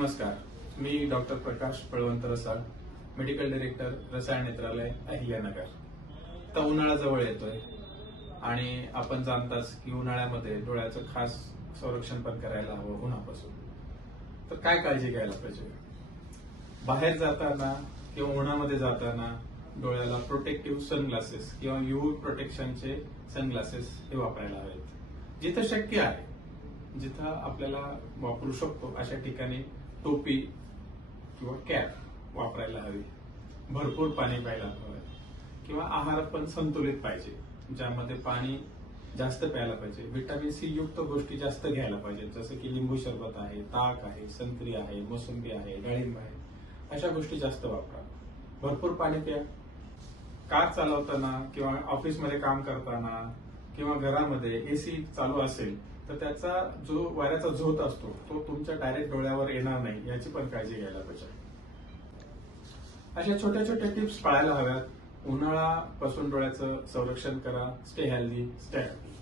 नमस्कार मी doctor Prakash Palwant Rasal medical director Rasayan Netralaya Ahilyanagar आता उन्हाळा जवळ येतोय आणि आपण जाणताच की उन्हाळ्यामध्ये डोळ्याचं खास संरक्षण पण करायला हवं उन्हापासून. तर काय काळजी घ्यायला पाहिजे? बाहेर जाताना किंवा उन्हामध्ये जाताना डोळ्याला प्रोटेक्टिव्ह सनग्लासेस किंवा यू प्रोटेक्शनचे सनग्लासेस हे वापरायला हवेत. जिथं शक्य आहे. जिथं आपल्याला वापरू शकतो अशा ठिकाणी टोपी किंवा कॅप वापरायला हवी. भरपूर पाणी प्यायला हवं. किंवा आहार पण संतुलित पाहिजे ज्यामध्ये पाणी जास्त प्यायला पाहिजे. व्हिटॅमिन सी युक्त गोष्टी जास्त घ्यायला पाहिजे जसं की लिंबू सरबत आहे ताक आहे संत्री आहे मोसंबी आहे डाळिंब आहे अशा गोष्टी जास्त वापरा. भरपूर पाणी प्या. कार चालवताना किंवा ऑफिसमध्ये काम करताना किंवा घरामध्ये एसी चालू असेल तर त्याचा जो वाऱ्याचा झोत असतो तो तुमच्या डायरेक्ट डोळ्यावर येणार नाही याची पण काळजी घ्यायला पाहिजे. अशा छोट्या छोट्या टिप्स पाळायला हव्यात. उन्हाळ्यापासून डोळ्याचं संरक्षण करा. Stay healthy stay happy